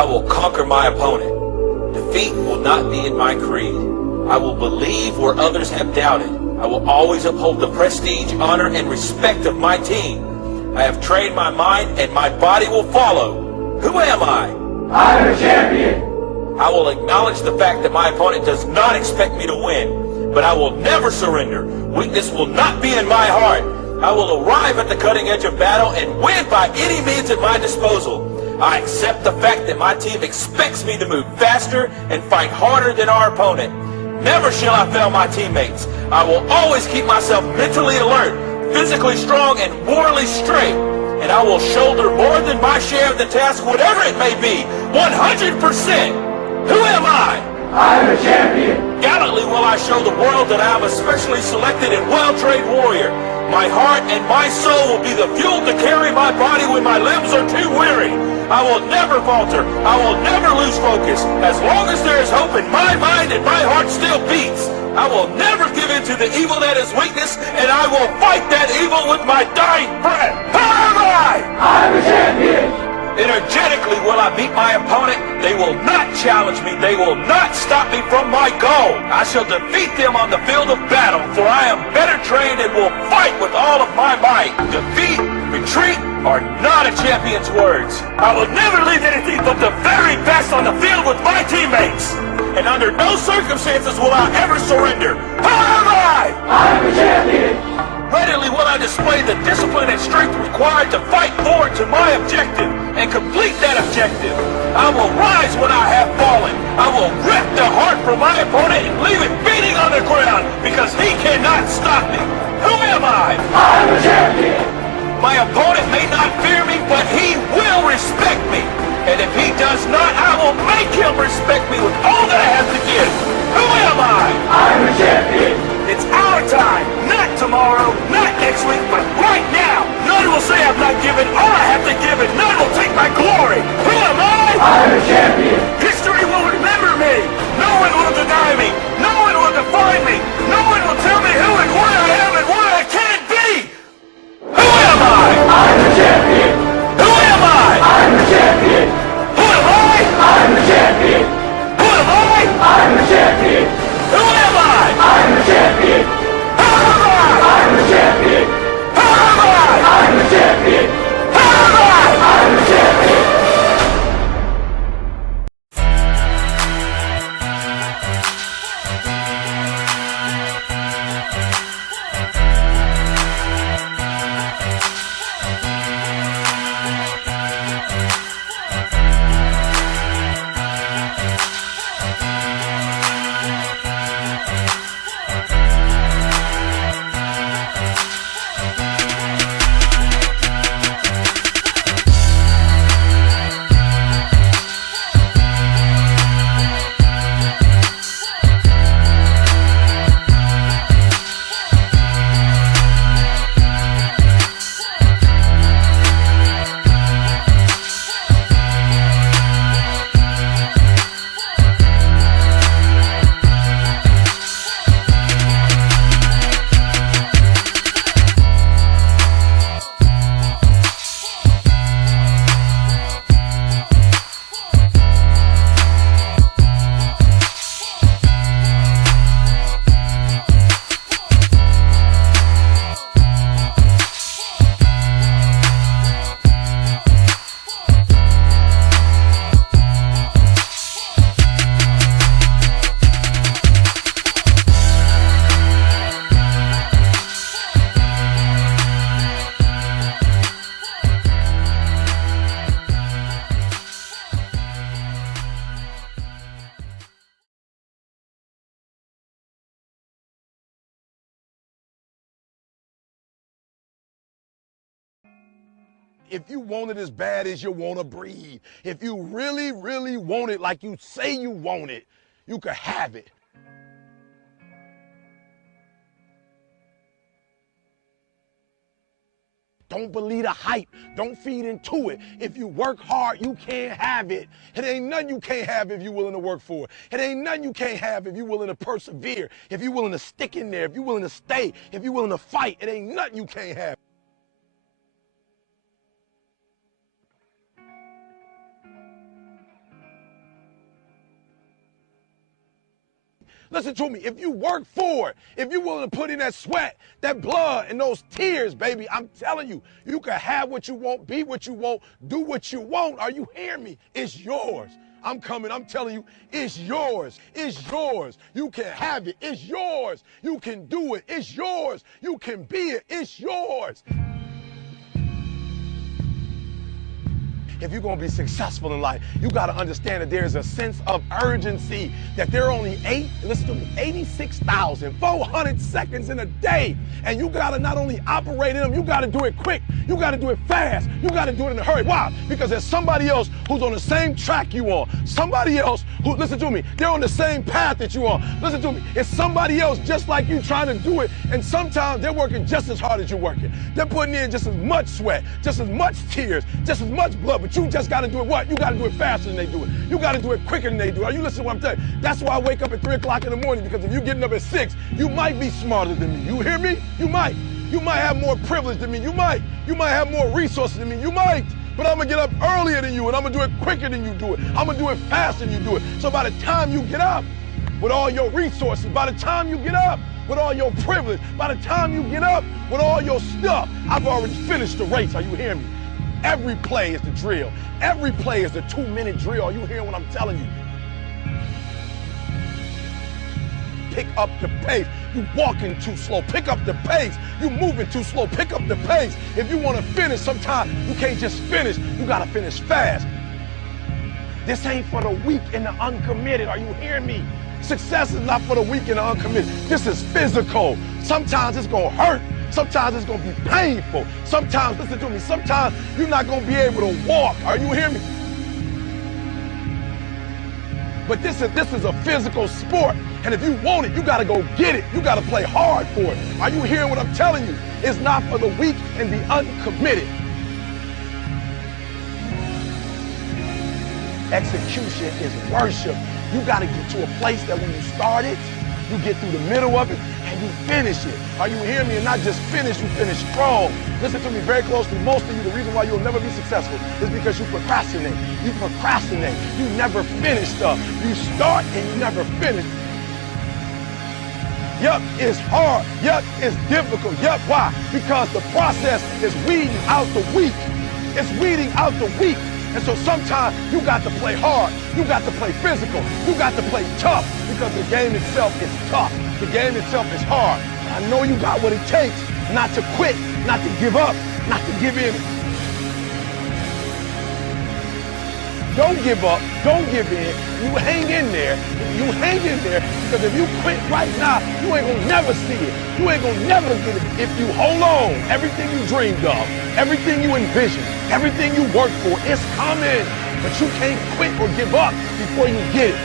I will conquer my opponent. Defeat will not be in my creed. I will believe where others have doubted. I will always uphold the prestige, honor, and respect of my team. I have trained my mind and my body will follow. Who am I? I'm a champion. I will acknowledge the fact that my opponent does not expect me to win, but I will never surrender. Weakness will not be in my heart. I will arrive at the cutting edge of battle and win by any means at my disposal. I accept the fact that my team expects me to move faster and fight harder than our opponent. Never shall I fail my teammates. I will always keep myself mentally alert, physically strong, and morally straight. And I will shoulder more than my share of the task, whatever it may be, 100%. Who am I? I'm a champion. Gallantly will I show the world that I am a specially selected and well-trained warrior. My heart and my soul will be the fuel to carry my body when my limbs are too weary. I will never falter. I will never lose focus. As long as there is hope in my mind and my heart still beats, I will never give in to the evil that is weakness, and I will fight that evil with my dying breath. Who am I? I'm a champion. Energetically will I beat my opponent. They will not challenge me. They will not stop me from my goal. I shall defeat them on the field of battle, for I am better trained and will fight with all of my might. Defeat, retreat are not a champion's words. I will never leave anything but the very best on the field with my teammates. And under no circumstances will I ever surrender. Who am I? I'm a champion. Readily will I display the discipline and strength required to fight forward to my objective and complete that objective. I will rise when I have fallen. I will rip the heart from my opponent and leave it beating on the ground because he cannot stop me. Who am I? I'm a champion. My opponent may not fear me, but he will respect me. And if he does not, I will make him respect me with all that I have to give. Who am I? I'm a champion. It's our time, not tomorrow, not next week, but right now. None will say I've not given all I have to give, and none will take my glory. Who am I? I'm a champion. History will remember me. No one will deny me. No one will define me. No one will tell me who and what I am and what I can't be. Who am I? I'm a champion. Who am I? I'm a champion. Who am I? I'm a champion. Who am I? I'm a champion. Who am I? I'm a champion. Who am I? I'm a champion. Who am I? I'm a champion. Who am I? I'm a champion. If you want it as bad as you want to breathe, if you really, really want it like you say you want it, you can have it. Don't believe the hype. Don't feed into it. If you work hard, you can't have it. It ain't nothing you can't have if you're willing to work for it. It ain't nothing you can't have if you're willing to persevere, if you're willing to stick in there, if you're willing to stay, if you're willing to fight. It ain't nothing you can't have. Listen to me. If you work for it, if you're willing to put in that sweat, that blood, and those tears, baby, I'm telling you, you can have what you want, be what you want, do what you want. Are you hearing me? It's yours. I'm coming. I'm telling you, it's yours. It's yours. You can have it. It's yours. You can do it. It's yours. You can be it. It's yours. If you're going to be successful in life, you got to understand that there's a sense of urgency, that there are only 86,400 seconds in a day. And you got to not only operate in them, you got to do it quick. You got to do it fast. You got to do it in a hurry. Why? Because there's somebody else who's on the same track you on. Somebody else who, listen to me, they're on the same path that you on. Listen to me, it's somebody else just like you trying to do it. And sometimes they're working just as hard as you're working. They're putting in just as much sweat, just as much tears, just as much blood. But you just got to do it what? You got to do it faster than they do it. You got to do it quicker than they do it. Are you listening to what I'm telling you? That's why I wake up at 3 o'clock in the morning, because if you're getting up at 6, you might be smarter than me. You hear me? You might. You might have more privilege than me. You might. You might have more resources than me. You might. But I'm going to get up earlier than you, and I'm going to do it quicker than you do it. I'm going to do it faster than you do it. So by the time you get up with all your resources, by the time you get up with all your privilege, by the time you get up with all your stuff, I've already finished the race. Are you hearing me? Every play is the drill. Every play is the 2-minute drill. Are you hearing what I'm telling you? Pick up the pace. You walking too slow. Pick up the pace. You moving too slow. Pick up the pace. If you want to finish, sometimes you can't just finish. You got to finish fast. This ain't for the weak and the uncommitted. Are you hearing me? Success is not for the weak and the uncommitted. This is physical. Sometimes it's going to hurt. Sometimes it's going to be painful. Sometimes, listen to me, sometimes you're not going to be able to walk. Are you hearing me? But this is a physical sport. And if you want it, you got to go get it. You got to play hard for it. Are you hearing what I'm telling you? It's not for the weak and the uncommitted. Execution is worship. You got to get to a place that when you start it, you get through the middle of it, and you finish it. Are you hearing me? And not just finish, you finish strong. Listen to me very closely. Most of you, the reason why you'll never be successful is because you procrastinate. You procrastinate. You never finish stuff. You start and you never finish. Yup, it's hard. Yup, it's difficult. Yup, why? Because the process is weeding out the weak. It's weeding out the weak. And so sometimes you got to play hard. You got to play physical. You got to play tough, because the game itself is tough. The game itself is hard. I know you got what it takes not to quit, not to give up, not to give in. Don't give up. Don't give in. You hang in there. You hang in there, because if you quit right now, you ain't gonna never see it. You ain't gonna never get it. If you hold on, everything you dreamed of, everything you envisioned, everything you worked for, it's coming. But you can't quit or give up before you get it.